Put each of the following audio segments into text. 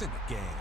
points in the game.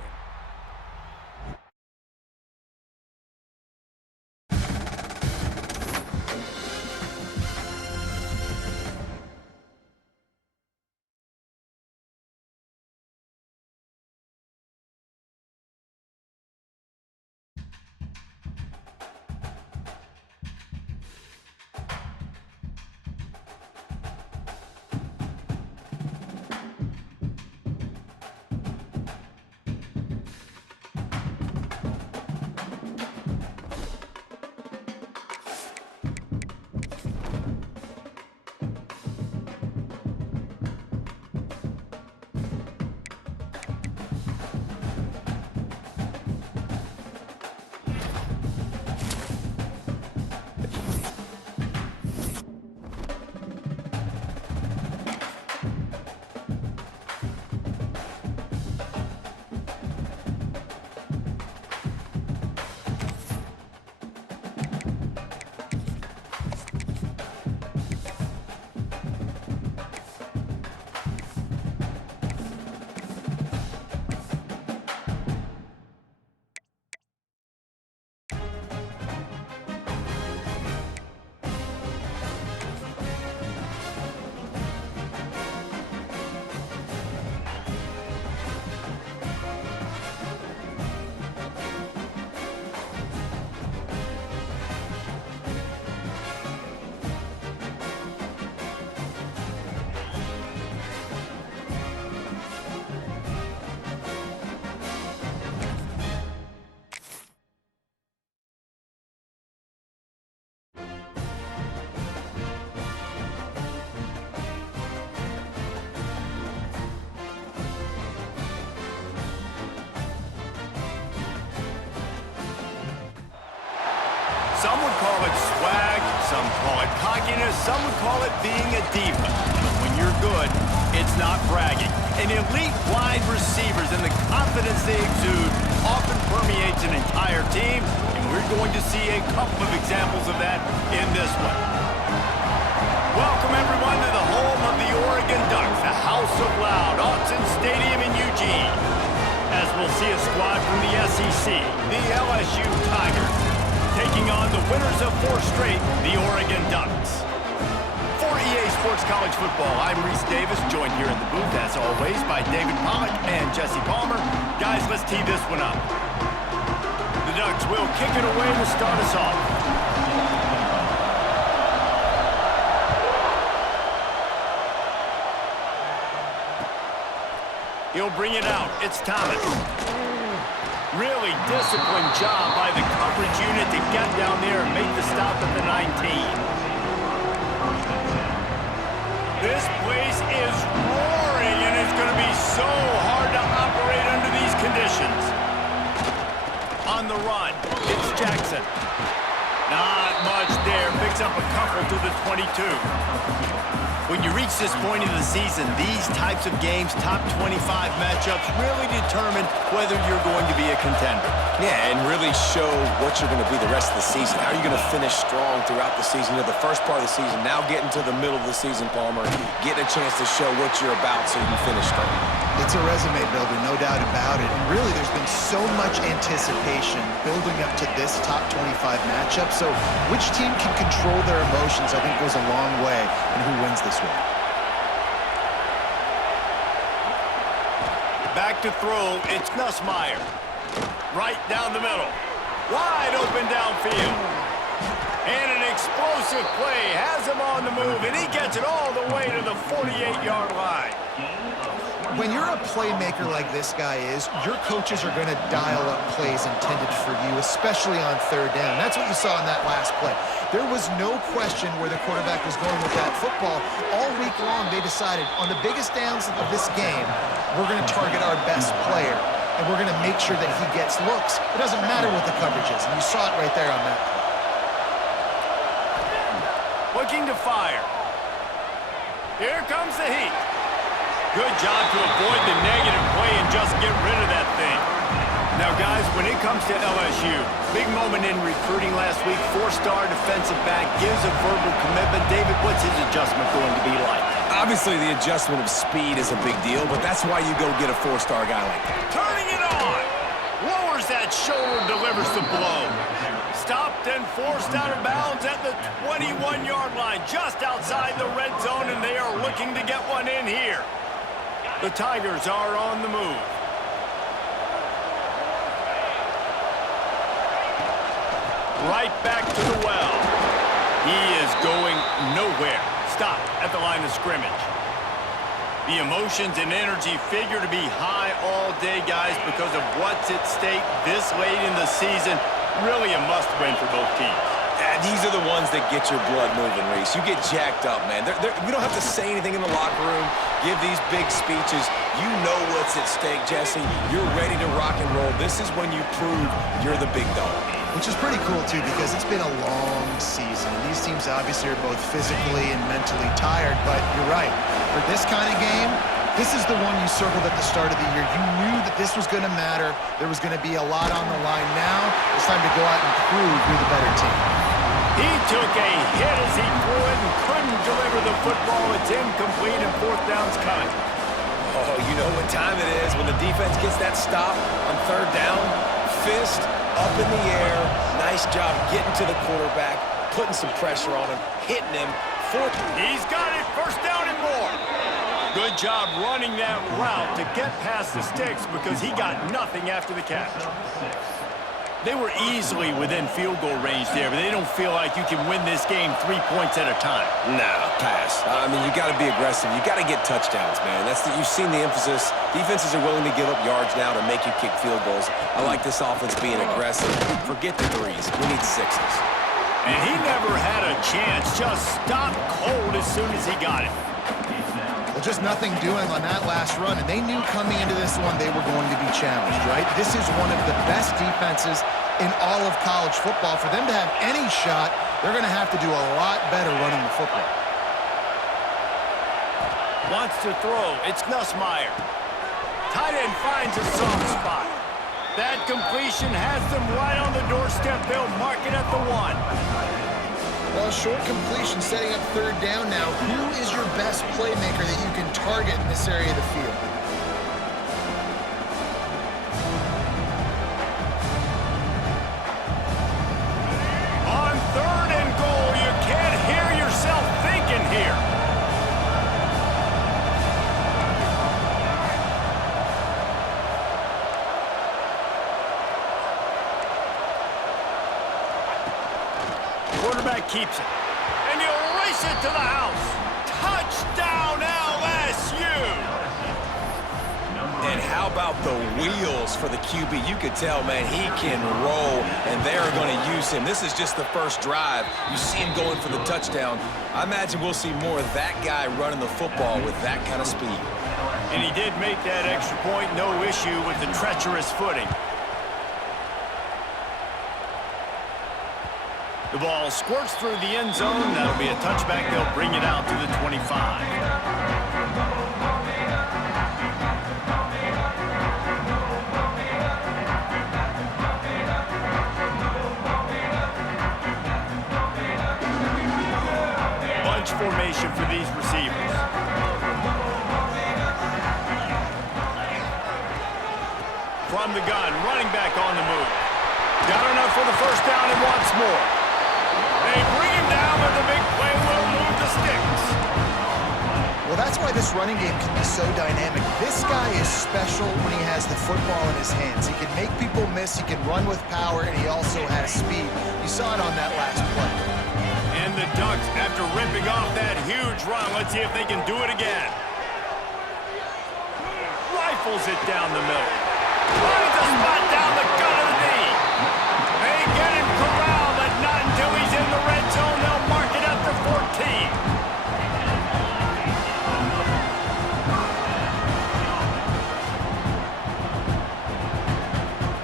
Some would call it swag, some call it cockiness, some would call it being a diva. But when you're good, it's not bragging. And elite wide receivers and the confidence they exude often permeates an entire team, and we're going to see a couple of examples of that in this one. Welcome, everyone, to the home of the Oregon Ducks, the House of Loud, Autzen Stadium in Eugene. As we'll see a squad from the SEC, the LSU Tigers, taking on the winners of 4 straight, the Oregon Ducks. For EA Sports College Football, I'm Reese Davis, joined here in the booth, as always, by David Pollack and Jesse Palmer. Guys, let's tee this one up. The Ducks will kick it away to start us off. He'll bring it out. It's Thomas. Really disciplined job by the coverage unit to get down there and make the stop at the 19. This place is roaring, and it's going to be so hard to operate under these conditions. On the run, it's Jackson. Not much there. Picks up a couple to the 22. When you reach this point of the season, these types of games, top 25 matchups, really determine whether you're going to be a contender. Yeah, and really show what you're going to be the rest of the season. How are you going to finish strong throughout the season, the first part of the season, now getting to the middle of the season, Palmer, getting a chance to show what you're about so you can finish strong. It's a resume builder, no doubt about it. And really, there's been so much anticipation building up to this top 25 matchup. So which team can control their emotions, I think, goes a long way in who wins this one. Back to throw, it's Nussmeier. Right down the middle. Wide open downfield. And an explosive play has him on the move, and he gets it all the way to the 48-yard line. When you're a playmaker like this guy is, your coaches are going to dial up plays intended for you, especially on third down. That's what you saw in that last play. There was no question where the quarterback was going with that football. All week long, they decided, on the biggest downs of this game, we're going to target our best player, and we're going to make sure that he gets looks. It doesn't matter what the coverage is, and you saw it right there on that. Looking to fire. Here comes the heat. Good job to avoid the negative play and just get rid of that thing. Now, guys, when it comes to LSU, big moment in recruiting last week. 4-star defensive back gives a verbal commitment. David, what's his adjustment going to be like? Obviously, the adjustment of speed is a big deal, but that's why you go get a four-star guy like that. Turning it on. Lowers that shoulder, delivers the blow. Stopped and forced out of bounds at the 21-yard line, just outside the red zone, and they are looking to get one in here. The Tigers are on the move. Right back to the well. He is going nowhere. Stop at the line of scrimmage. The emotions and energy figure to be high all day, guys, because of what's at stake this late in the season. Really a must-win for both teams. These are the ones that get your blood moving, Reese. You get jacked up, man. We don't have to say anything in the locker room, give these big speeches. You know what's at stake, Jesse. You're ready to rock and roll. This is when you prove you're the big dog. Which is pretty cool, too, because it's been a long season. And these teams obviously are both physically and mentally tired, but you're right. For this kind of game, this is the one you circled at the start of the year. You knew that this was going to matter. There was going to be a lot on the line. Now it's time to go out and prove you're the better team. He took a hit as he threw it and couldn't deliver the football. It's incomplete and fourth down's coming. Oh, you know what time it is when the defense gets that stop on third down. Fist up in the air. Nice job getting to the quarterback, putting some pressure on him, hitting him. He's got it, first down and more. Good job running that route to get past the sticks because he got nothing after the catch. They were easily within field goal range there, but they don't feel like you can win this game 3 points at a time. No, pass. I mean, you got to be aggressive. You got to get touchdowns, man. You've seen the emphasis. Defenses are willing to give up yards now to make you kick field goals. I like this offense being aggressive. Forget the threes. We need sixes. And he never had a chance. Just stopped cold as soon as he got it. Well, just nothing doing on that last run, and they knew coming into this one they were going to be challenged, right? This is one of the best defenses in all of college football. For them to have any shot, they're going to have to do a lot better running the football. Wants to throw. It's Nussmeier. Tight end finds a soft spot. That completion has them right on the doorstep. They'll mark it at the 1. Well, short completion setting up third down now. Who is your best playmaker that you can target in this area of the field? On third and goal, you can't hear yourself thinking here. Quarterback keeps it. And you race it to the house. Touchdown, LSU! And how about the wheels for the QB? You could tell, man, he can roll, and they're going to use him. This is just the first drive. You see him going for the touchdown. I imagine we'll see more of that guy running the football with that kind of speed. And he did make that extra point, no issue with the treacherous footing. The ball squirts through the end zone. That'll be a touchback. They'll bring it out to the 25. Bunch formation for these receivers. From the gun, running back on the move. Got enough for the first down and wants more. They bring him down with the big play. Will move the sticks. Well, that's why this running game can be so dynamic. This guy is special when he has the football in his hands. He can make people miss, he can run with power, and he also has speed. You saw it on that last play. And the Ducks, after ripping off that huge run, let's see if they can do it again. Rifles it down the middle. Finds a spot down the gut of the knee. They get him corralled, but not until he's in the red zone. They'll mark it up to 14.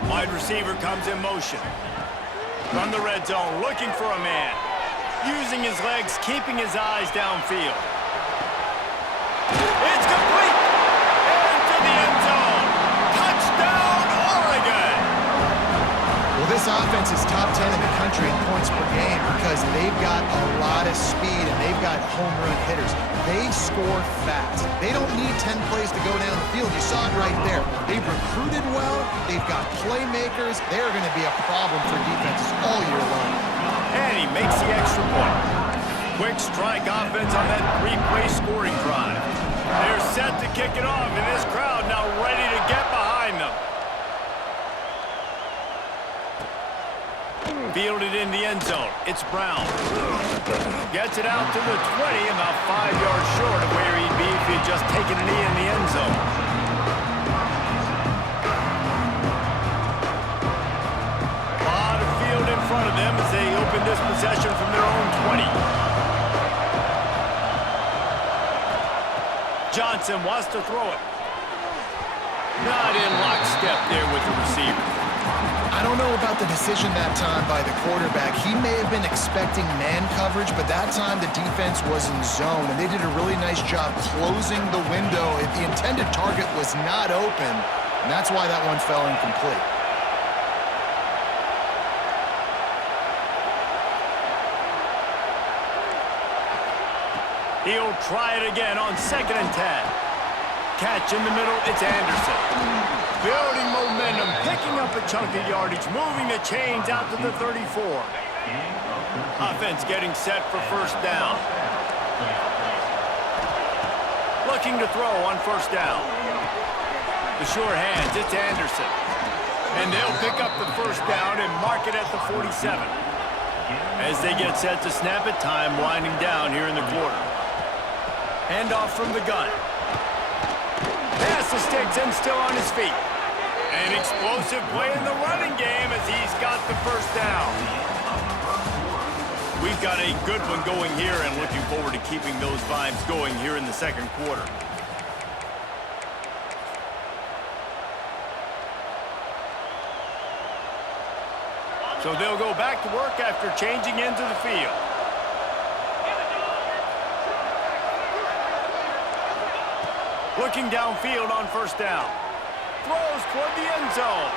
Wide receiver comes in motion. From the red zone, looking for a man. Using his legs, keeping his eyes downfield. It's complete! Into the end zone. Touchdown, Oregon! Well, this This offense is top 10 in the country in points per game because they've got a lot of speed and they've got home run hitters. They score fast. They don't need 10 plays to go down the field. You saw it right there. They've recruited well. They've got playmakers. They're going to be a problem for defenses all year long. And he makes the extra point. Quick strike offense on that three-play scoring drive. They're set to kick it off, and this crowd now ready to get behind them. Fielded in the end zone. It's Brown. Gets it out to the 20, about 5 yards short of where he'd be if he'd just taken a knee in the end zone. A lot of field in front of them as they open this possession from their own 20. Johnson wants to throw it. Not in lockstep there with the receiver. I don't know about the decision that time by the quarterback. He may have been expecting man coverage, but that time the defense was in zone, and they did a really nice job closing the window. The intended target was not open, and that's why that one fell incomplete. He'll try it again on 2nd and 10. Catch in the middle, it's Anderson. Building momentum, picking up a chunk of yardage, moving the chains out to the 34. Offense getting set for first down. Looking to throw on first down. The sure hands, it's Anderson. And they'll pick up the first down and mark it at the 47. As they get set to snap it, time winding down here in the quarter. Handoff from the gun. Pass to Sticks and still on his feet. An explosive play in the running game as he's got the first down. We've got a good one going here and looking forward to keeping those vibes going here in the second quarter. So they'll go back to work after changing into the field. Looking downfield on first down. Throws toward the end zone.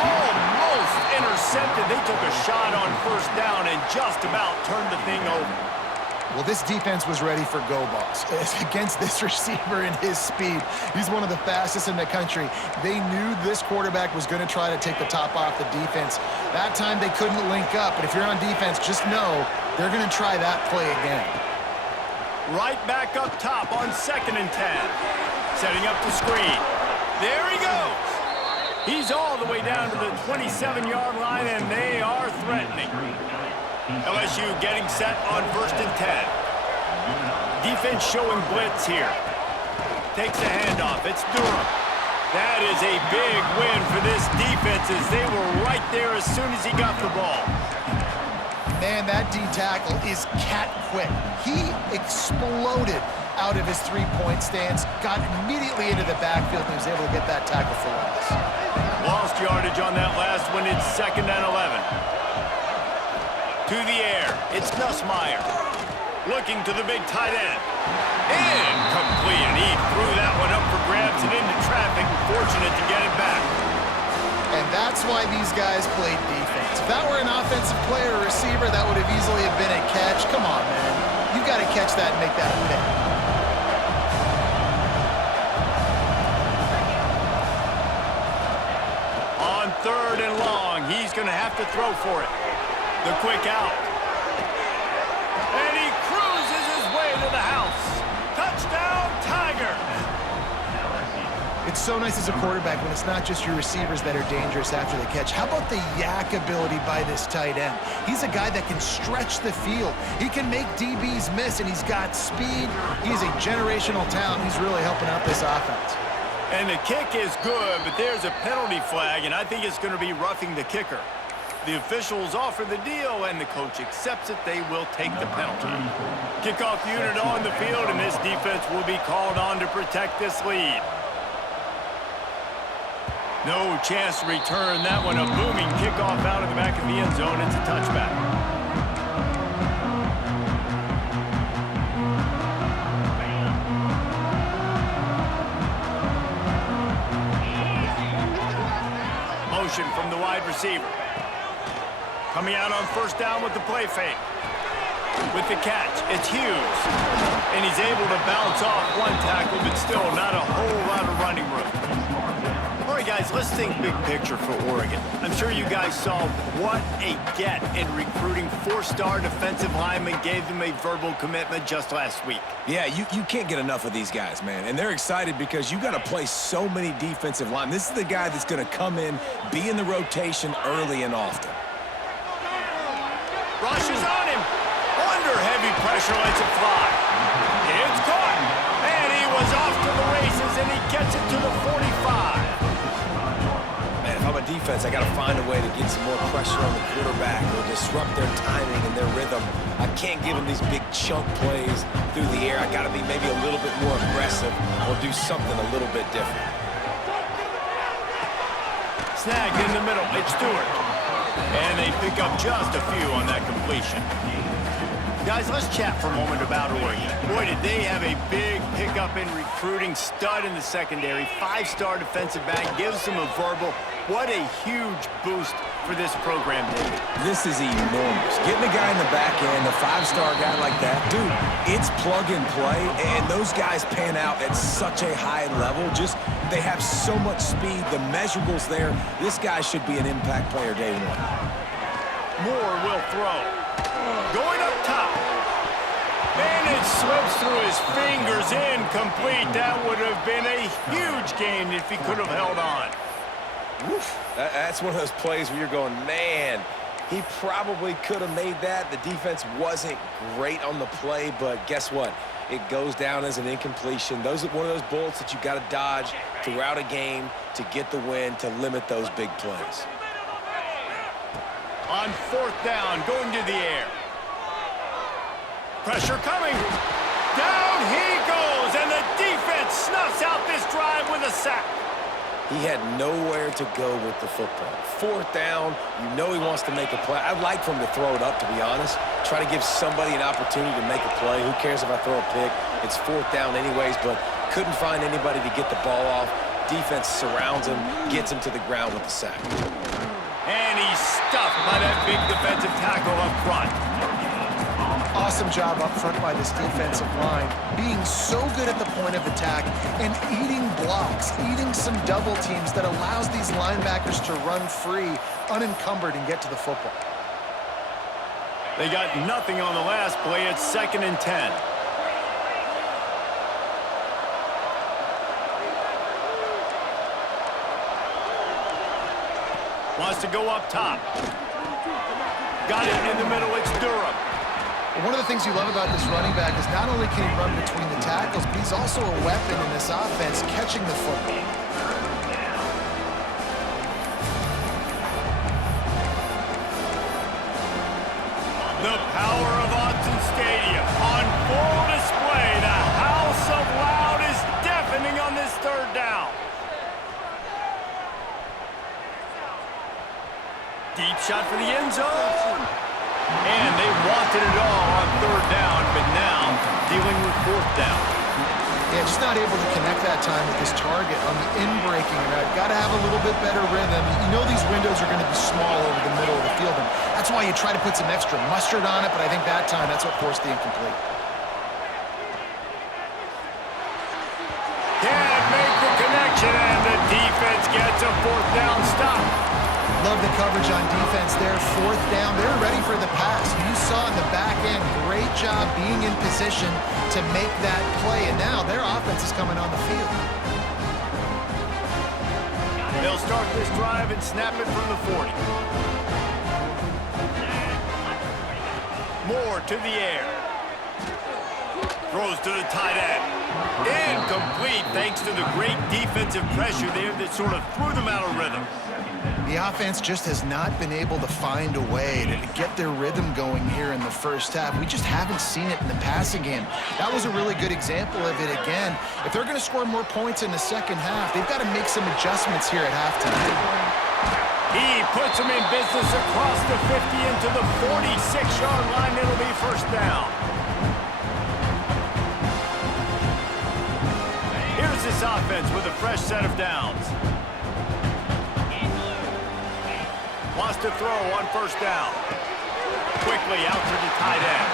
Almost intercepted. They took a shot on first down and just about turned the thing over. Well, this defense was ready for go balls. Against this receiver and his speed, he's one of the fastest in the country. They knew this quarterback was going to try to take the top off the defense. That time they couldn't link up, but if you're on defense, just know they're going to try that play again. Right back up top on 2nd and 10. Setting up the screen. There he goes. He's all the way down to the 27-yard line, and they are threatening. LSU getting set on 1st and 10. Defense showing blitz here. Takes a handoff. It's Durham. That is a big win for this defense as they were right there as soon as he got the ball. Man, that D tackle is cat quick. He exploded out of his three-point stance, got immediately into the backfield, and was able to get that tackle for loss. Lost yardage on that last one. It's 2nd and 11. To the air, it's Nussmeier. Looking to the big tight end. Incomplete, and he threw that one up for grabs and into traffic. Fortunate to get it back. And that's why these guys played defense. If that were an offensive player or receiver, that would have easily have been a catch. Come on, man. You've got to catch that and make that a pick. On 3rd and long, he's going to have to throw for it. The quick out. And he cruises his way to the house. Touchdown, Tigers! It's so nice as a quarterback when it's not just your receivers that are dangerous after the catch. How about the yak ability by this tight end? He's a guy that can stretch the field. He can make DBs miss, and he's got speed. He's a generational talent. He's really helping out this offense. And the kick is good, but there's a penalty flag, and I think it's going to be roughing the kicker. The officials offer the deal, and the coach accepts it. They will take the penalty. Kickoff unit on the field, and this defense will be called on to protect this lead. No chance to return that one. A booming kickoff out of the back of the end zone. It's a touchback. motion from the wide receiver. Coming out on first down with the play fake. With the catch, it's Hughes. And he's able to bounce off one tackle, but still not a whole lot of running room. All right, guys, let's think big picture for Oregon. I'm sure you guys saw what a get in recruiting. 4-star defensive linemen gave them a verbal commitment just last week. Yeah, you can't get enough of these guys, man. And they're excited because you got to play so many defensive linemen. This is the guy that's going to come in, be in the rotation early and often. Rush is on him. Under heavy pressure, lets it fly. It's caught. And he was off to the races, and he gets it to the 45. Man, if I'm a defense, I got to find a way to get some more pressure on the quarterback or disrupt their timing and their rhythm. I can't give them these big chunk plays through the air. I got to be maybe a little bit more aggressive or do something a little bit different. Snagged in the middle. It's Stewart. And they pick up just a few on that completion. Guys, let's chat for a moment about Oregon. Boy, did they have a big pickup in recruiting. Stud in the secondary. 5-star defensive back. Gives them a verbal. What a huge boost for this program, David. This is enormous. Getting a guy in the back end, a 5-star guy like that, dude, it's plug and play, and those guys pan out at such a high level. Just, they have so much speed. The measurables there. This guy should be an impact player day one. Moore will throw. Going up top. And it slips through his fingers. Incomplete. That would have been a huge game if he could have held on. Woof. That's one of those plays where you're going, man, he probably could have made that. The defense wasn't great on the play, but guess what? It goes down as an incompletion. Those are one of those bullets that you got to dodge throughout a game to get the win, to limit those big plays. On fourth down, going to the air. Pressure coming. Down he goes, and the defense snuffs out this drive with a sack. He had nowhere to go with the football. Fourth down, you know he wants to make a play. I'd like for him to throw it up, to be honest. Try to give somebody an opportunity to make a play. Who cares if I throw a pick? It's fourth down anyways, but couldn't find anybody to get the ball off. Defense surrounds him, gets him to the ground with the sack. And he's stuffed by that big defensive tackle up front. Awesome job up front by this defensive line, being so good at the point of attack and eating blocks, eating some double teams that allows these linebackers to run free, unencumbered, and get to the football. They got nothing on the last play. It's 2nd and 10. Wants to go up top. Got it in the middle. It's Durham. One of the things you love about this running back is not only can he run between the tackles, but he's also a weapon in this offense, catching the football. The power of Autzen Stadium on full display. The house of loud is deafening on this third down. Deep shot for the end zone. And they wanted it all on third down, but now dealing with fourth down. Yeah, just not able to connect that time with his target on the in-breaking route. Got to have a little bit better rhythm. You know these windows are going to be small over the middle of the field, and that's why you try to put some extra mustard on it, but I think that time that's what forced the incomplete. Can't make the connection, and the defense gets a fourth down stop. Love the coverage on defense there. Fourth down. They're ready for the pass. You saw in the back end, great job being in position to make that play. And now their offense is coming on the field. They'll start this drive and snap it from the 40. Moore to the air. Throws to the tight end. Incomplete thanks to the great defensive pressure there that sort of threw them out of rhythm. The offense just has not been able to find a way to get their rhythm going here in the first half. We just haven't seen it in the passing game. That was a really good example of it again. If they're going to score more points in the second half, they've got to make some adjustments here at halftime. He puts them in business across the 50 into the 46-yard line. It'll be first down. Here's this offense with a fresh set of downs. Lost a throw on first down. Quickly out to the tight end.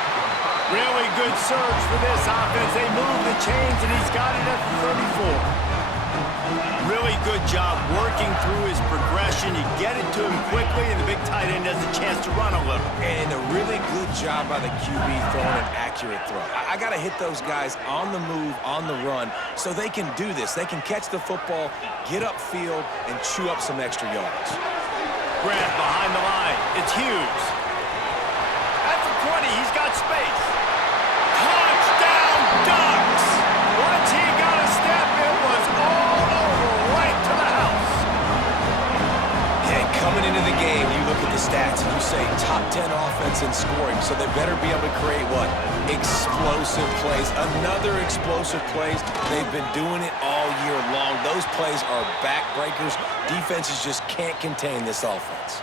Really good surge for this offense. They move the chains, and he's got it at the 34. Really good job working through his progression. You get it to him quickly, and the big tight end has a chance to run a little. And a really good job by the QB throwing an accurate throw. I got to hit those guys on the move, on the run, so they can do this. They can catch the football, get upfield, and chew up some extra yards. Grant behind the line. It's Hughes. At the 20, he's got space. Touchdown, Ducks! Once he got a step, it was all over, right to the house. Yeah, coming into the game, you look at the stats and you say top 10 offense in scoring, so they better be able to create what? Explosive plays. Another explosive plays. They've been doing it all year long. Those plays are backbreakers. Defenses just can't contain this offense.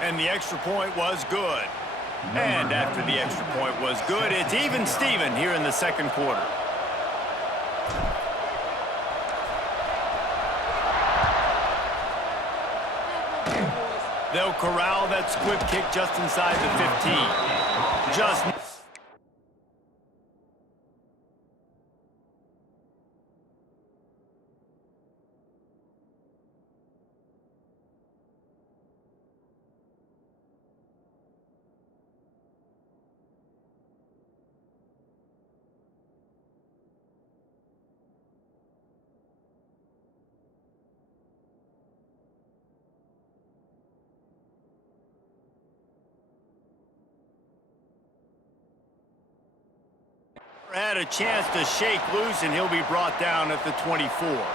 And the extra point was good. And after the extra point was good, it's even Steven here in the second quarter. They'll corral that squib kick just inside the 15. Just... had a chance to shake loose, and he'll be brought down at the 24.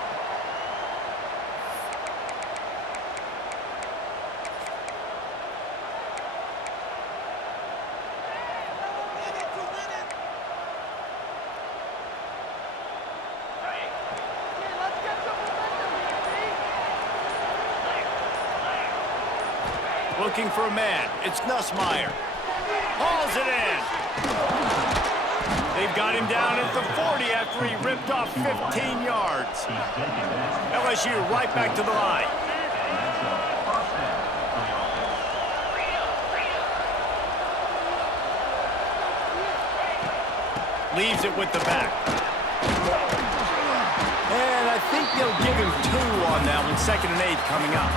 Looking for a man. It's Nussmeier. Hauls it in. They've got him down at the 40 after he ripped off 15 yards. LSU right back to the line. Leaves it with the back. And I think they'll give him 2 on that one. 2nd and 8 coming up.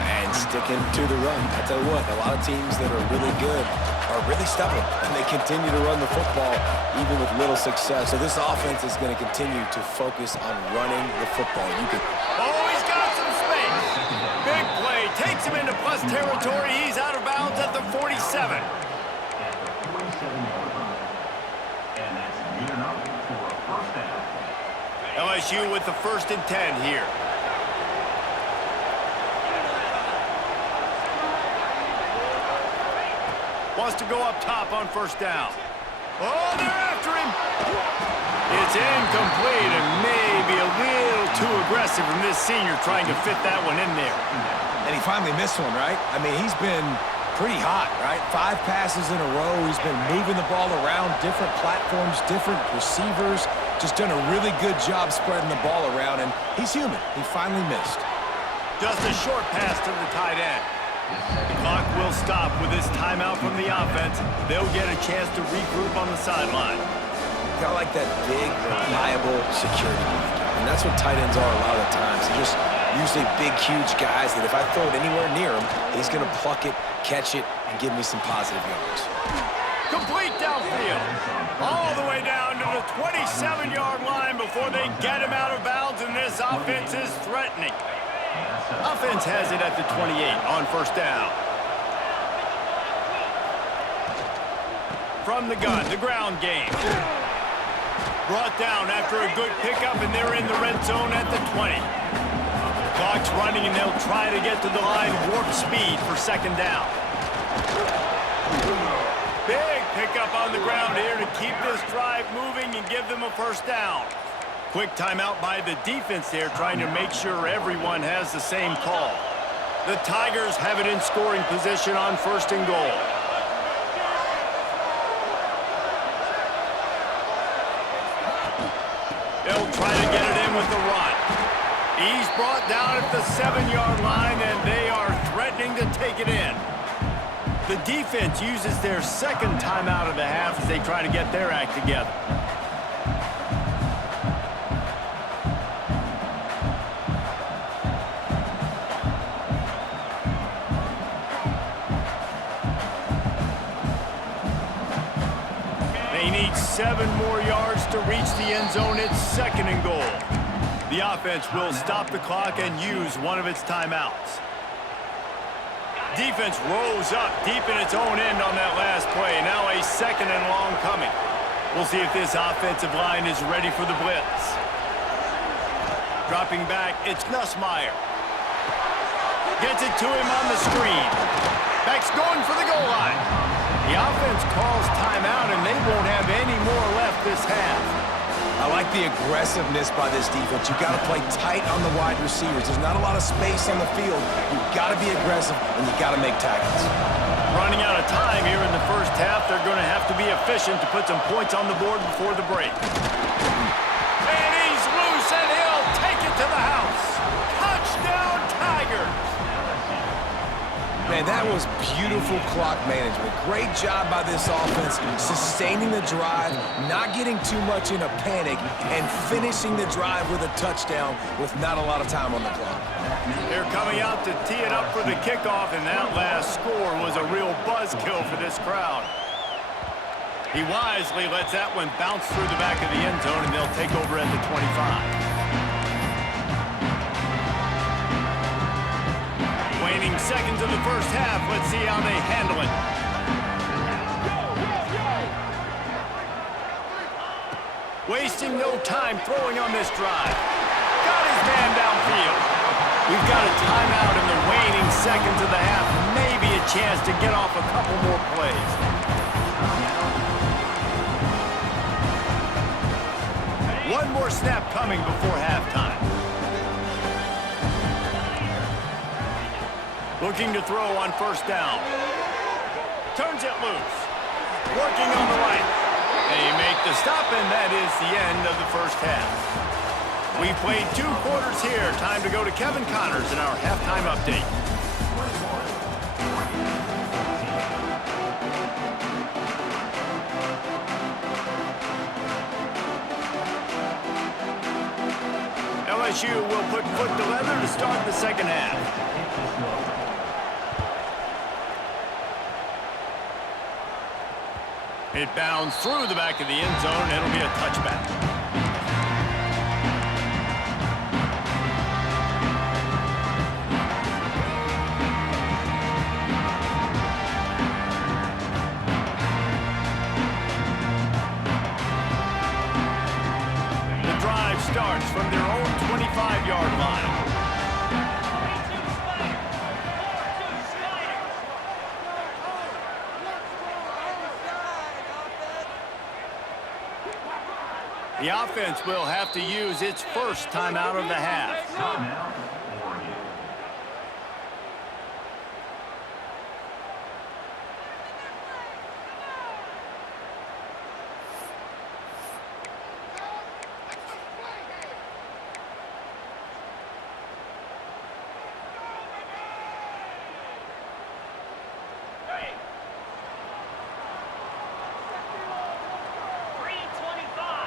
And sticking to the run. I tell you what, a lot of teams that are really good are really stubborn, and they continue to run the football even with little success. So this offense is going to continue to focus on running the football. Oh, he's got some space. Big play. Takes him into plus territory. He's out of bounds at the 47. LSU with the 1st and 10 here. Wants to go up top on 1st down. Oh, they're after him. It's incomplete and maybe a little too aggressive from this senior trying to fit that one in there. And he finally missed one, right? I mean, he's been pretty hot, right? 5 passes in a row. He's been moving the ball around, different platforms, different receivers. Just done a really good job spreading the ball around, and he's human. He finally missed. Just a short pass to the tight end. The clock will stop with this timeout from the offense. They'll get a chance to regroup on the sideline. Got like that big, reliable security blanket. And that's what tight ends are a lot of the times. They're just usually big, huge guys that if I throw it anywhere near him, he's going to pluck it, catch it, and give me some positive yards. Complete downfield. All the way down to the 27-yard line before they get him out of bounds, and this offense is threatening. Offense has it at the 28 on 1st down. From the gun, the ground game. Brought down after a good pickup, and they're in the red zone at the 20. Clock's running, and they'll try to get to the line warp speed for 2nd down. Big pickup on the ground here to keep this drive moving and give them a 1st down. Quick timeout by the defense there, trying to make sure everyone has the same call. The Tigers have it in scoring position on 1st and goal. They'll try to get it in with the run. He's brought down at the 7-yard line, and they are threatening looking to take it in. The defense uses their second timeout of the half as they try to get their act together. They need 7 more yards to reach the end zone. It's 2nd and goal. The offense will stop the clock and use one of its timeouts. Defense rolls up deep in its own end on that last play. Now a 2nd and long coming. We'll see if this offensive line is ready for the blitz. Dropping back, it's Nussmeier. Gets it to him on the screen. Back's going for the goal line. The offense calls timeout, and they won't have any more left this half. I like the aggressiveness by this defense. You've got to play tight on the wide receivers. There's not a lot of space on the field. You've got to be aggressive, and you've got to make tackles. Running out of time here in the first half, they're going to have to be efficient to put some points on the board before the break. And he's loose, and he'll take it to the house. Touchdown, Tigers! Man, that was beautiful clock management. Great job by this offense, sustaining the drive, not getting too much in a panic, and finishing the drive with a touchdown with not a lot of time on the clock. They're coming out to tee it up for the kickoff, and that last score was a real buzzkill for this crowd. He wisely lets that one bounce through the back of the end zone, and they'll take over at the 25. Waning seconds of the first half. Let's see how they handle it. Wasting no time throwing on this drive. Got his man downfield. We've got a timeout in the waning seconds of the half. Maybe a chance to get off a couple more plays. One more snap coming before halftime. Looking to throw on first down. Turns it loose. Working on the right. They make the stop, and that is the end of the first half. We've played 2 quarters here. Time to go to Kevin Connors in our halftime update. LSU will put foot to leather to start the second half. It bounds through the back of the end zone, and it'll be a touchback. The drive starts from their own 25-yard line. The offense will have to use its first timeout of the half.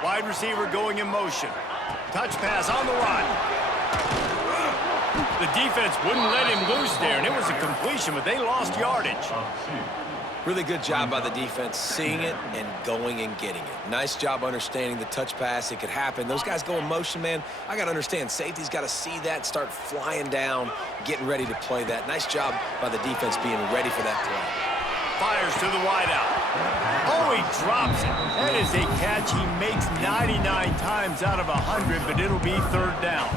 Wide receiver going in motion. Touch pass on the run. The defense wouldn't let him loose there, and it was a completion, but they lost yardage. Really good job by the defense, seeing it and going and getting it. Nice job understanding the touch pass. It could happen. Those guys go in motion, man. I got to understand, safety's got to see that, start flying down, getting ready to play that. Nice job by the defense being ready for that play. Fires to the wideout. Oh, he drops it. That is a catch he makes 99 times out of 100, but it'll be third down.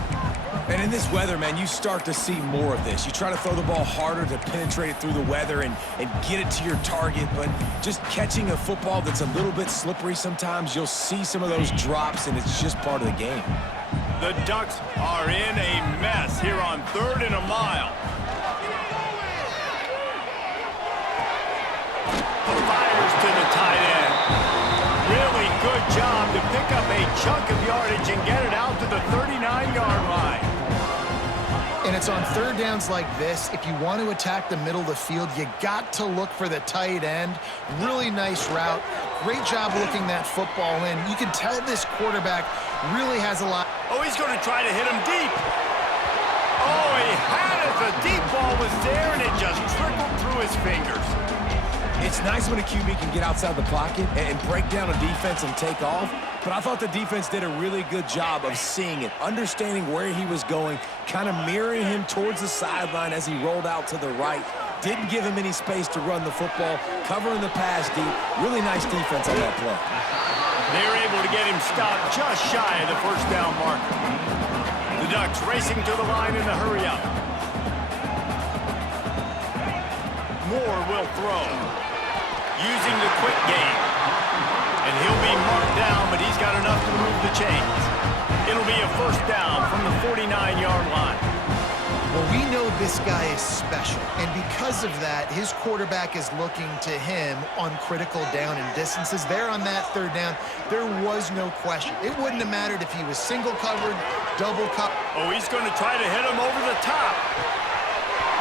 And in this weather, man, you start to see more of this. You try to throw the ball harder to penetrate it through the weather and get it to your target, but just catching a football that's a little bit slippery sometimes, you'll see some of those drops, and it's just part of the game. The Ducks are in a mess here on 3rd and a mile. Fires to the tight end. Really good job to pick up a chunk of yardage and get it out to the 39-yard line. In a it's on third downs like this, if you want to attack the middle of the field, you got to look for the tight end. Really nice route. Great job looking that football in. You can tell this quarterback really has a lot. Oh, he's going to try to hit him deep. Oh, he had it. The deep ball was there, and it just trickled through his fingers. It's nice when a QB can get outside the pocket and break down a defense and take off, but I thought the defense did a really good job of seeing it, understanding where he was going, kind of mirroring him towards the sideline as he rolled out to the right. Didn't give him any space to run the football, covering the pass deep. Really nice defense on that play. They were able to get him stopped just shy of the first down marker. The Ducks racing to the line in a hurry-up. Moore will throw. Using the quick game. And he'll be marked down, but he's got enough to move the chains. It'll be a first down from the 49-yard line. Well, we know this guy is special, and because of that, his quarterback is looking to him on critical down and distances. There on that third down, there was no question. It wouldn't have mattered if he was single covered, double covered. Oh, he's going to try to hit him over the top.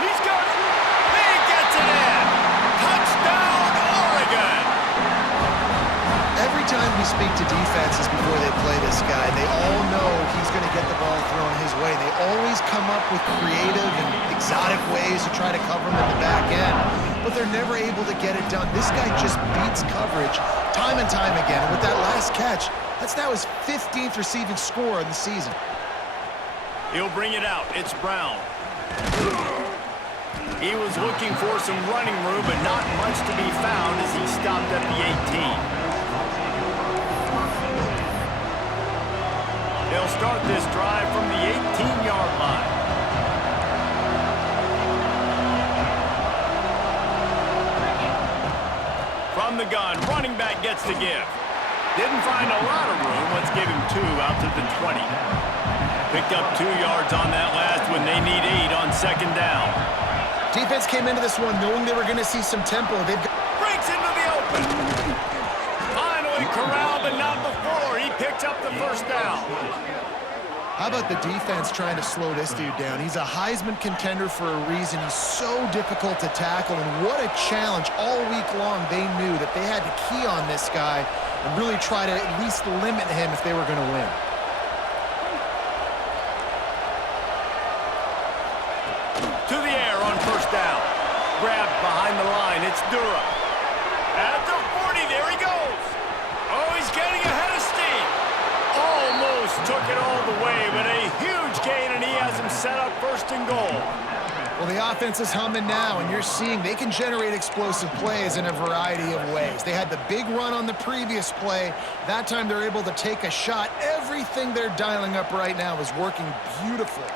He's got it. He gets it in. Touchdown, Oregon. Every time we speak to defenses before they play this guy, they all know he's going to get the ball thrown his way. They always come up with creative and exotic ways to try to cover him at the back end, but they're never able to get it done. This guy just beats coverage time and time again. And with that last catch, that's now his 15th receiving score of the season. He'll bring it out. It's Brown. He was looking for some running room, but not much to be found as he stopped at the 18. They'll start this drive from the 18-yard line. From the gun, running back gets the give. Didn't find a lot of room. Let's give him 2 out to the 20. Picked up 2 yards on that last when they need 8 on second down. Defense came into this one knowing they were going to see some tempo. They've got Breaks into the open. Finally corralled, but not before. He picks up the first down. How about the defense trying to slow this dude down? He's a Heisman contender for a reason. He's so difficult to tackle, and what a challenge. All week long, they knew that they had to key on this guy and really try to at least limit him if they were going to win. To the air on first down. Grabbed behind the line. It's Durham. At the 40, there he goes. Oh, he's getting ahead of steam. Almost took it all the way, but a huge gain, and he has him set up first and goal. Well, the offense is humming now, and you're seeing they can generate explosive plays in a variety of ways. They had the big run on the previous play. That time they're able to take a shot. Everything they're dialing up right now is working beautifully.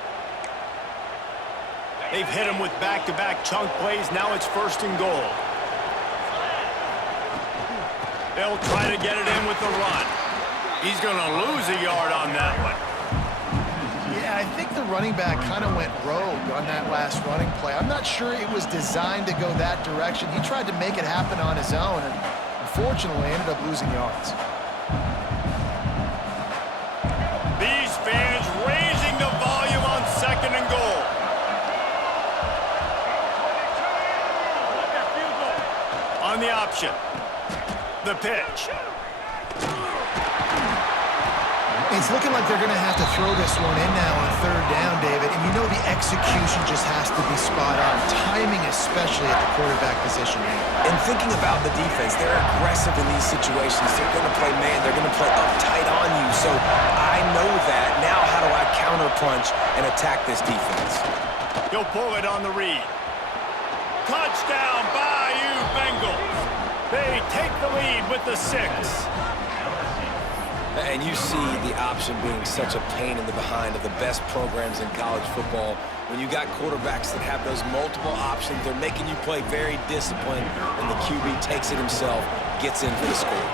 They've hit him with back-to-back chunk plays. Now it's first and goal. They'll try to get it in with the run. He's going to lose a yard on that one. Yeah, I think the running back kind of went rogue on that last running play. I'm not sure it was designed to go that direction. He tried to make it happen on his own, and unfortunately ended up losing yards. These fans raising the volume on second and goal. On the option. The pitch. It's looking like they're going to have to throw this one in now on third down, David. And you know the execution just has to be spot on. Timing especially at the quarterback position. And thinking about the defense, they're aggressive in these situations. They're going to play man. They're going to play uptight on you. So I know that. Now how do I counterpunch and attack this defense? He'll pull it on the read. Touchdown, Bayou Bengals. They take the lead with the 6. And you see the option being such a pain in the behind of the best programs in college football. When you got quarterbacks that have those multiple options, they're making you play very disciplined, and the QB takes it himself, gets in for the score.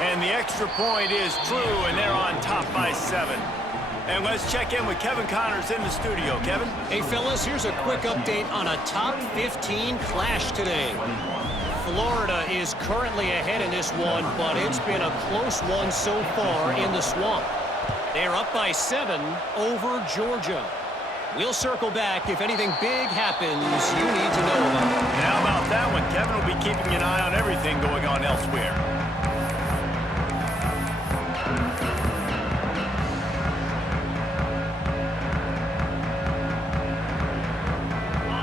And the extra point is true, and they're on top by 7. And let's check in with Kevin Connors in the studio. Kevin? Hey, fellas, here's a quick update on a top 15 clash today. Florida is currently ahead in this one, but it's been a close one so far in the swamp. They're up by 7 over Georgia. We'll circle back if anything big happens you need to know about. And how about that one? Kevin will be keeping an eye on everything going on elsewhere.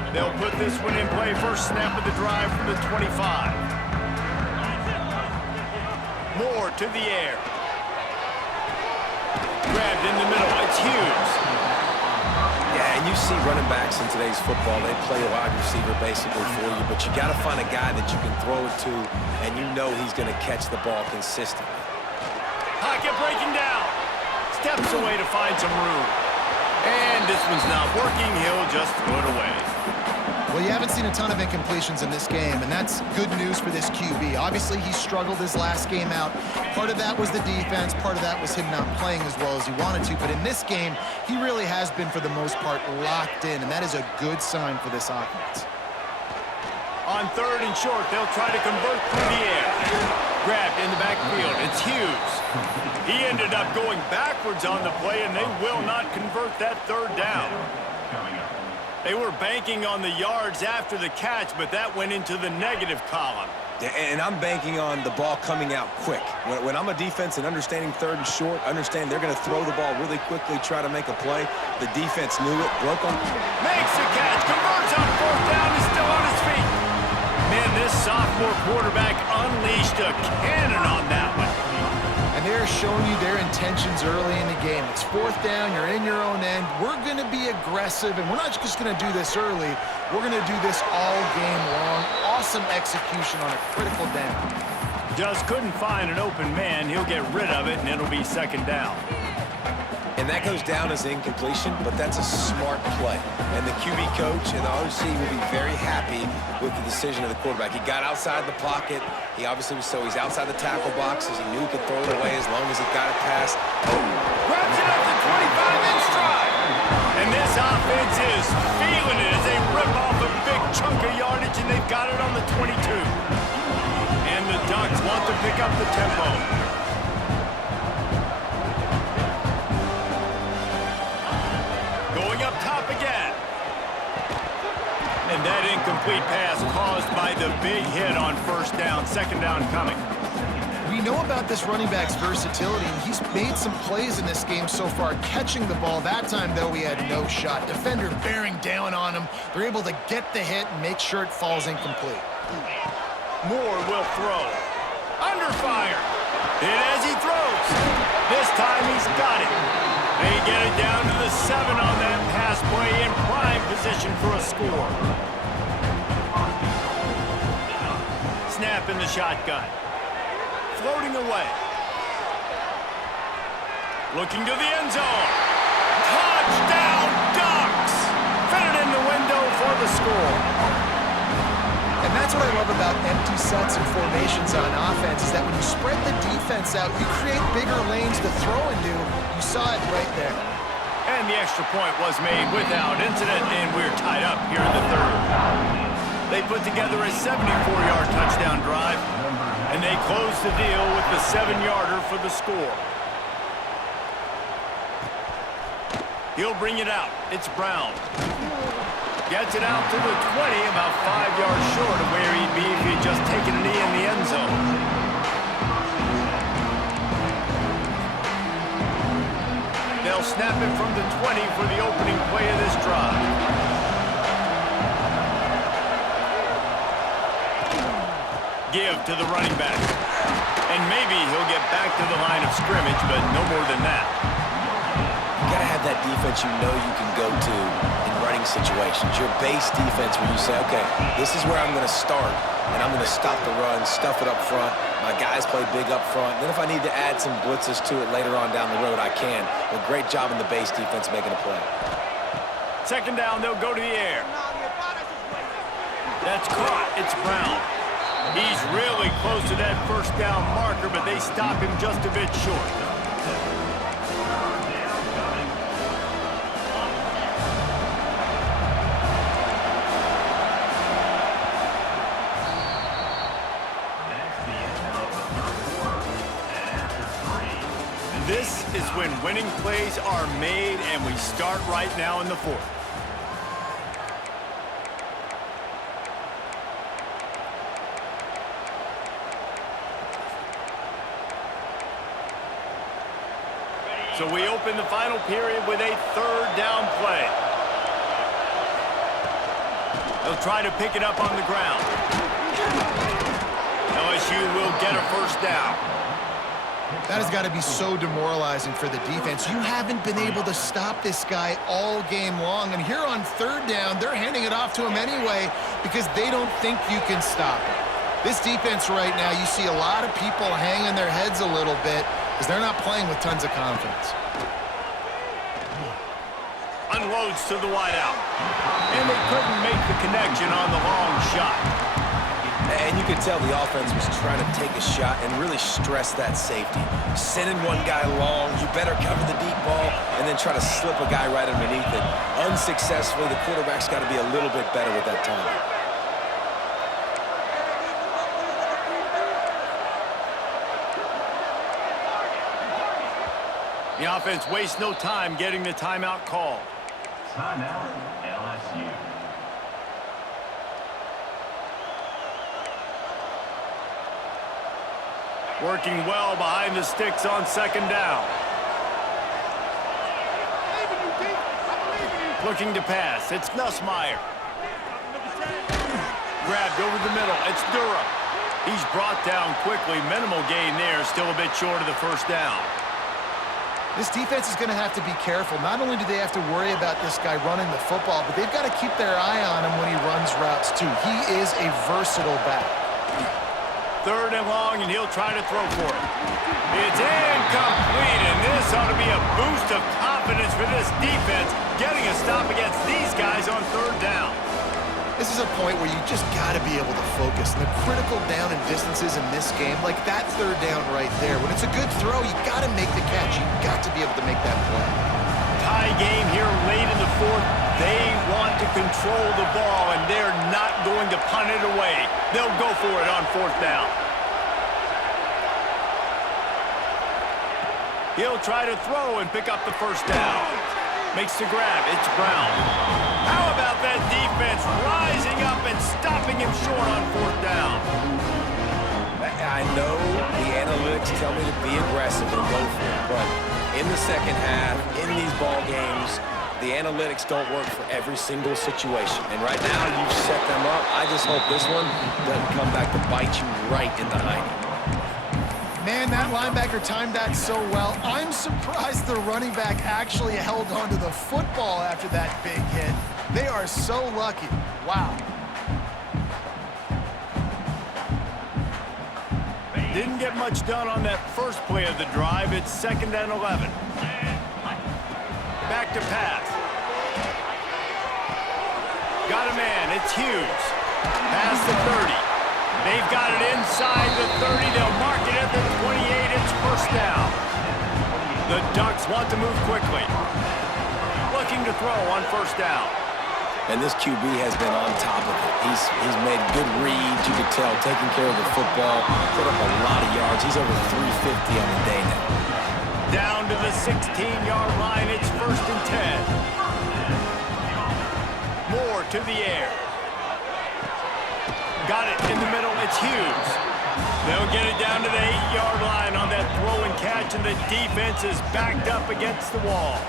They'll put this one in play. First snap of the drive from the 25. Moore to the air. Grabbed in the middle. It's Hughes. Yeah, and you see running backs in today's football, they play a wide receiver basically for you, but you got to find a guy that you can throw it to, and you know he's going to catch the ball consistently. Pocket breaking down. Steps away to find some room. And this one's not working. He'll just throw it away. Well, you haven't seen a ton of incompletions in this game, and that's good news for this QB. Obviously, he struggled his last game out. Part of that was the defense. Part of that was him not playing as well as he wanted to. But in this game, he really has been, for the most part, locked in, and that is a good sign for this offense. On third and short, they'll try to convert through the air. Grabbed in the backfield. It's Hughes. He ended up going backwards on the play, and they will not convert that third down. They were banking on the yards after the catch, but that went into the negative column. Yeah, and I'm banking on the ball coming out quick. When I'm a defense and understanding third and short, understand they're going to throw the ball really quickly, try to make a play. The defense knew it, broke them. Makes a catch, converts on fourth down, is still on his feet. Man, this sophomore quarterback unleashed a cannon on that one. And they're showing you their intentions early in the game. It's fourth down, you're in your own end. We're going to be aggressive, and we're not just going to do this early. We're going to do this all game long. Awesome execution on a critical down. Just couldn't find an open man. He'll get rid of it, and it'll be second down. And that goes down as incompletion, but that's a smart play. And the QB coach and the OC will be very happy with the decision of the quarterback. He got outside the pocket. He obviously was he's outside the tackle boxes. He knew he could throw it away as long as he got it past. Grabs it up to 25 in stride. And this offense is feeling it as they rip off a big chunk of yardage, and they've got it on the 22. And the Ducks want to pick up the tempo. Going up top again. And that incomplete pass caused by the big hit on first down. Second down coming. We know about this running back's versatility, and he's made some plays in this game so far, catching the ball. That time, though, he had no shot. Defender bearing down on him. They're able to get the hit and make sure it falls incomplete. Moore will throw. Under fire. Hit as he throws. This time he's got it. They get it down to the 7 on that pass play, in prime position for a score. Snap in the shotgun. Floating away. Looking to the end zone. Touchdown, Ducks! Fit it in the window for the score. And that's what I love about empty sets and formations on offense, is that when you spread the defense out, you create bigger lanes to throw into. You saw it right there. And the extra point was made without incident, and we're tied up here in the third. They put together a 74-yard touchdown drive, and they close the deal with the 7-yarder for the score. He'll bring it out. It's Brown. Gets it out to the 20, about 5 yards short of where he'd be if he'd just taken a knee in the end zone. They'll snap it from the 20 for the opening play of this drive. Give to the running back. And maybe he'll get back to the line of scrimmage, but no more than that. You got to have that defense you know you can go to in running situations. Your base defense where you say, okay, this is where I'm going to start, and I'm going to stop the run, stuff it up front. My guys play big up front. Then if I need to add some blitzes to it later on down the road, I can. But great job in the base defense making a play. Second down, they'll go to the air. That's caught. It's Brown. He's really close to that first down marker, but they stop him just a bit short. This is when winning plays are made, and we start right now in the fourth. So we open the final period with a third down play. They'll try to pick it up on the ground. LSU will get a first down. That has got to be so demoralizing for the defense. You haven't been able to stop this guy all game long. And here on third down, they're handing it off to him anyway because they don't think you can stop him. This defense right now, you see a lot of people hanging their heads a little bit because they're not playing with tons of confidence. Unloads to the wideout. And they couldn't make the connection on the long shot. And you could tell the offense was trying to take a shot and really stress that safety. Sending one guy long, you better cover the deep ball, and then try to slip a guy right underneath it. Unsuccessfully, the quarterback's got to be a little bit better with that timing. The offense wastes no time getting the timeout call. Timeout, LSU. Working well behind the sticks on second down. Looking to pass. It's Nussmeier. Grabbed over the middle. It's Durham. He's brought down quickly. Minimal gain there. Still a bit short of the first down. This defense is going to have to be careful. Not only do they have to worry about this guy running the football, but they've got to keep their eye on him when he runs routes too. He is a versatile back. Third and long, and he'll try to throw for it. It's incomplete, and this ought to be a boost of confidence for this defense, getting a stop against these guys on third down. This is a point where you just got to be able to focus. And the critical down and distances in this game, like that third down right there, when it's a good throw, you got to make the catch. You got to be able to make that play. Tie game here late in the fourth. They want to control the ball, and they're not going to punt it away. They'll go for it on fourth down. He'll try to throw and pick up the first down. Makes the grab. It's Brown. How about that defense rising up and stopping him short on fourth down? I know the analytics tell me to be aggressive and go for it, but in the second half, in these ball games, the analytics don't work for every single situation. And right now, you've set them up. I just hope this one doesn't come back to bite you right in the hiney. Man, that linebacker timed that so well. I'm surprised the running back actually held onto the football after that big hit. They are so lucky. Wow. Didn't get much done on that first play of the drive. It's 2nd and 11. Back to pass. Got a man. It's Hughes. Past the 30. They've got it inside the 30. They'll mark it at the 28. It's first down. The Ducks want to move quickly. Looking to throw on first down. And this QB has been on top of it. He's made good reads, you could tell, taking care of the football, put up a lot of yards. He's over 350 on the day now. Down to the 16-yard line. It's 1st and 10. Moore to the air. Got it in the middle. It's Hughes. They'll get it down to the 8-yard line on that throw and catch, and the defense is backed up against the wall.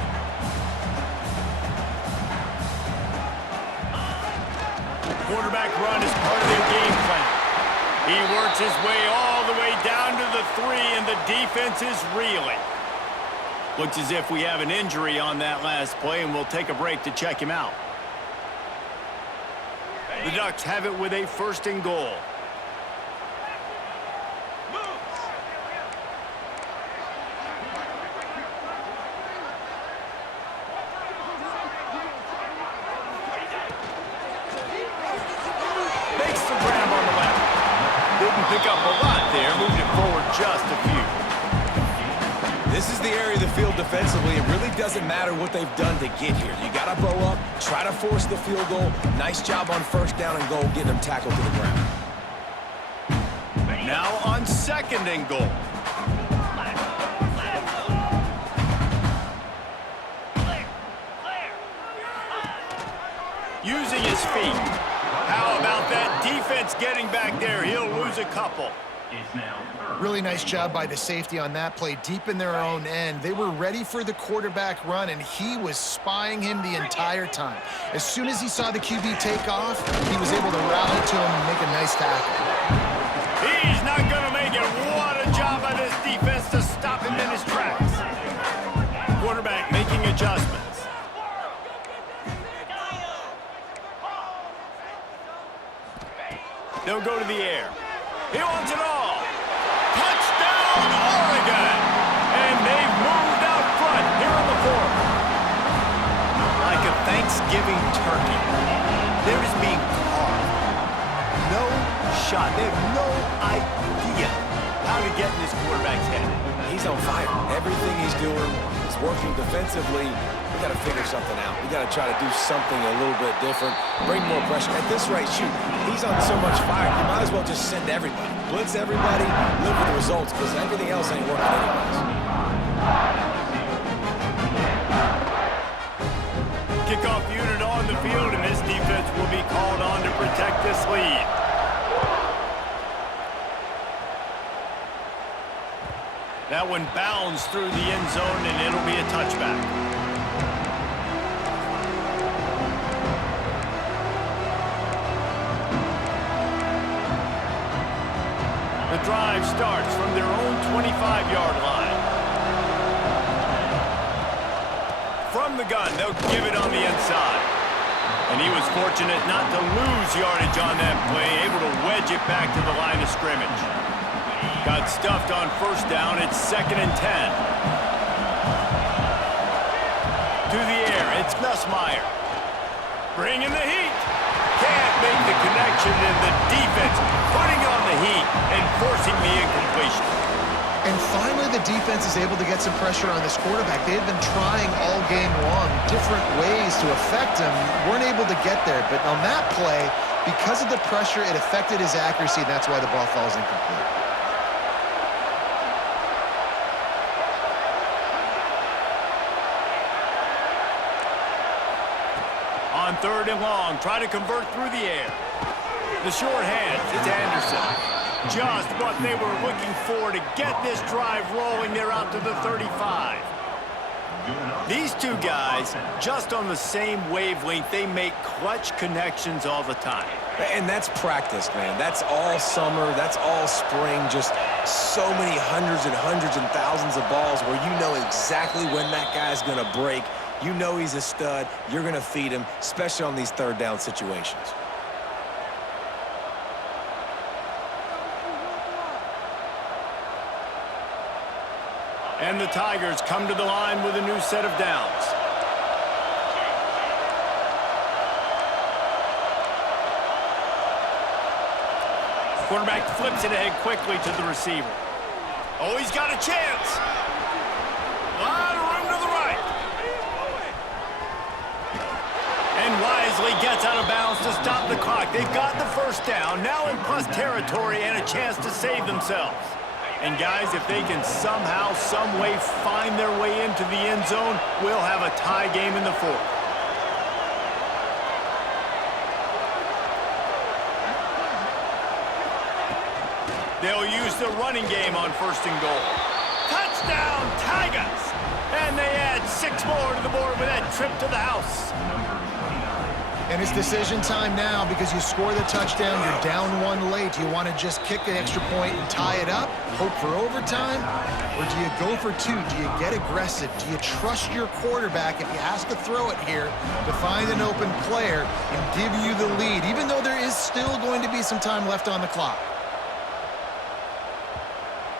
Quarterback run is part of their game plan. He works his way all the way down to the 3, and the defense is reeling. Looks as if we have an injury on that last play, and we'll take a break to check him out. The Ducks have it with a 1st and goal. Makes the grab on the left. Didn't pick up a lot there, moved it forward just a few. This is the area of the field defensively. It really doesn't matter what they've done to get here. You got to bow up, try to force the field goal. Nice job on first down and goal, getting them tackled to the ground. Now on 2nd and goal. Using his feet. How about that defense getting back there? He'll lose a couple. It's now third. Really nice job by the safety on that play, deep in their own end. They were ready for the quarterback run, and he was spying him the entire time. As soon as he saw the QB take off, he was able to rally to him and make a nice tackle. He's not going to make it. What a job by this defense to stop him in his tracks. Quarterback making adjustments. They'll go to the air. He wants it all. Touchdown, Oregon! And they've moved out front here in the fourth. Like a Thanksgiving turkey. They're just being carved. No shot. They have no idea how to get in this quarterback's head. He's on fire. Everything he's doing is working defensively. We got to figure something out. We got to try to do something a little bit different. Bring more pressure. At this rate, shoot, he's on so much fire. You might as well just send everybody. Blitz everybody, live with the results, because everything else ain't working anyways. Kickoff unit on the field, and this defense will be called on to protect this lead. That one bounds through the end zone, and it'll be a touchback. The drive starts from their own 25-yard line. From the gun, they'll give it on the inside. And he was fortunate not to lose yardage on that play, able to wedge it back to the line of scrimmage. Got stuffed on first down. It's 2nd and 10. To the air, it's Nussmeier. Bringing the heat. Can't make the connection, and the defense putting on the heat and forcing the incompletion. And finally, the defense is able to get some pressure on this quarterback. They've been trying all game long different ways to affect him. Weren't able to get there. But on that play, because of the pressure, it affected his accuracy, and that's why the ball falls incomplete. On 3rd and long, try to convert through the air. The short hands, it's Anderson. Just what they were looking for to get this drive rolling. They're out to the 35. These two guys, just on the same wavelength, they make clutch connections all the time. And that's practice, man. That's all summer. That's all spring. Just so many hundreds and thousands of balls where you know exactly when that guy's going to break. You know he's a stud. You're going to feed him, especially on these 3rd down situations. And the Tigers come to the line with a new set of downs. Quarterback flips it ahead quickly to the receiver. Oh, he's got a chance. A lot of room to the right. And wisely gets out of bounds to stop the clock. They've got the first down, now in plus territory, and a chance to save themselves. And guys, if they can somehow, some way find their way into the end zone, we'll have a tie game in the 4th. They'll use the running game on 1st and goal. Touchdown, Tigers! And they add 6 more to the board with that trip to the house. And it's decision time now because you score the touchdown, you're down 1 late. Do you want to just kick an extra point and tie it up, hope for overtime? Or do you go for 2? Do you get aggressive? Do you trust your quarterback if he has to throw it here to find an open player and give you the lead, even though there is still going to be some time left on the clock?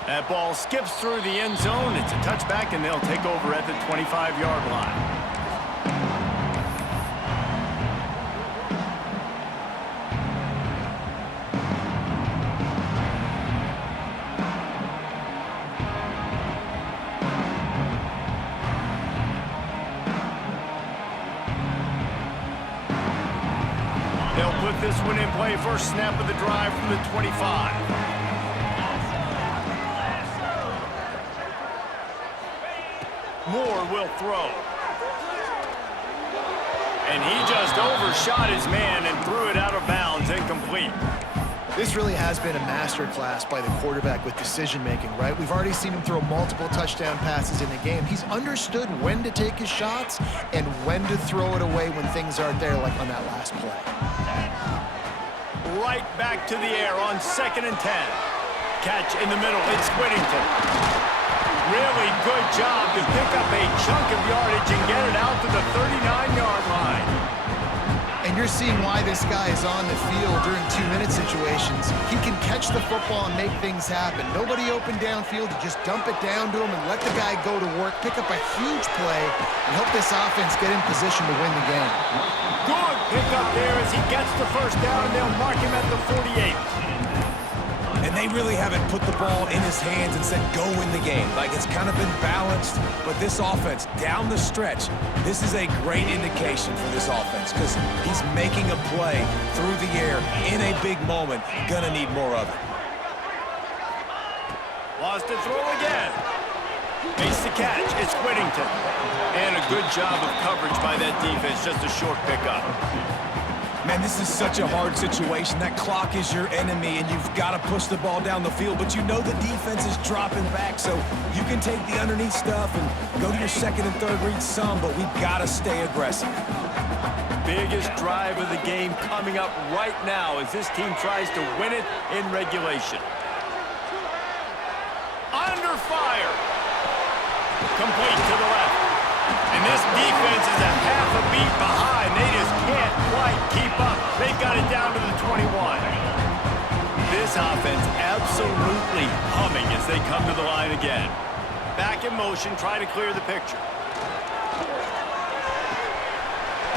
That ball skips through the end zone. It's a touchback, and they'll take over at the 25-yard line. They'll put this one in play. First snap of the drive from the 25. Moore will throw. And he just overshot his man and threw it out of bounds, incomplete. This really has been a masterclass by the quarterback with decision-making, right? We've already seen him throw multiple touchdown passes in the game. He's understood when to take his shots and when to throw it away when things aren't there, like on that last play. Right back to the air on 2nd and 10. Catch in the middle. It's Whittington. Really good job to pick up a chunk of yardage and get it out to the 39-yard line. And you're seeing why this guy is on the field during 2-minute situations. He can catch the football and make things happen. Nobody open downfield. You just dump it down to him and let the guy go to work, pick up a huge play, and help this offense get in position to win the game. Good pick up there as he gets the first down, and they'll mark him at the 48. And they really haven't put the ball in his hands and said, go win the game. Like, it's kind of been balanced. But this offense, down the stretch, this is a great indication for this offense because he's making a play through the air in a big moment. Gonna need more of it. Lost to throw again. Makes the catch. It's Whittington. And a good job of coverage by that defense. Just a short pickup. Man, this is such a hard situation. That clock is your enemy, and you've got to push the ball down the field, but you know the defense is dropping back, so you can take the underneath stuff and go to your second and third read some, but we've got to stay aggressive. Biggest drive of the game coming up right now as this team tries to win it in regulation. Under fire. Complete to the left. And this defense is a half a beat behind. They just can't quite keep up. They've got it down to the 21. This offense absolutely humming as they come to the line again. Back in motion, trying to clear the picture.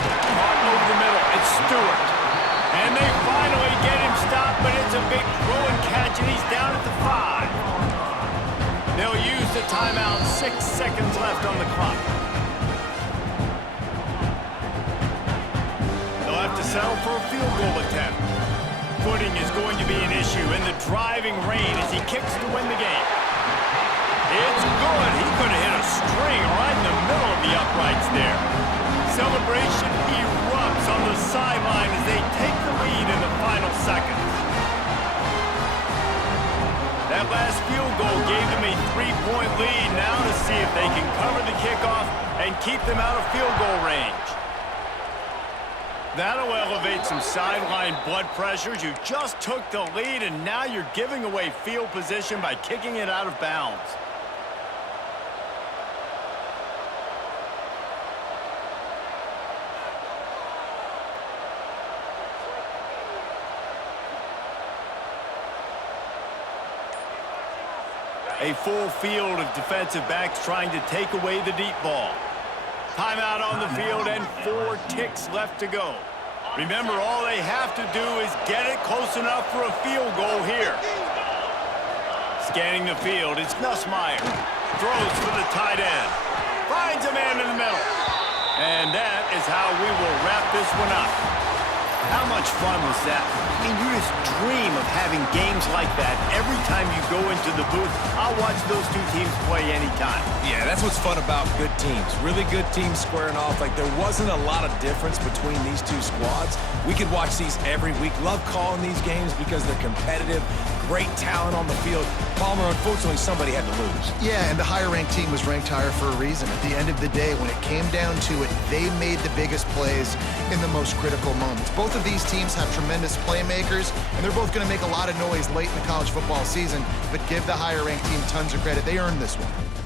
Caught over the middle. It's Stewart. And they finally get him stopped, but it's a big throw and catch, and he's down at the 5. They'll use the timeout. 6 seconds left on the clock. Have to settle for a field goal attempt. Footing is going to be an issue in the driving rain as he kicks to win the game. It's good. He could have hit a string right in the middle of the uprights there. Celebration erupts on the sideline as they take the lead in the final seconds. That last field goal gave them a 3-point lead. Now to see if they can cover the kickoff and keep them out of field goal range. That'll elevate some sideline blood pressures. You just took the lead, and now you're giving away field position by kicking it out of bounds. A full field of defensive backs trying to take away the deep ball. Timeout on the field and 4 ticks left to go. Remember, all they have to do is get it close enough for a field goal here. Scanning the field, it's Nussmeier. Throws for the tight end. Finds a man in the middle. And that is how we will wrap this one up. How much fun was that? I mean, you just dream of having games like that every time you go into the booth. I'll watch those two teams play anytime. Yeah, that's what's fun about good teams. Really good teams squaring off. Like, there wasn't a lot of difference between these two squads. We could watch these every week. Love calling these games because they're competitive. Great talent on the field. Palmer, unfortunately, somebody had to lose. Yeah, and the higher-ranked team was ranked higher for a reason. At the end of the day, when it came down to it, they made the biggest plays in the most critical moments. Both of these teams have tremendous playmakers, and they're both going to make a lot of noise late in the college football season, but give the higher-ranked team tons of credit. They earned this one.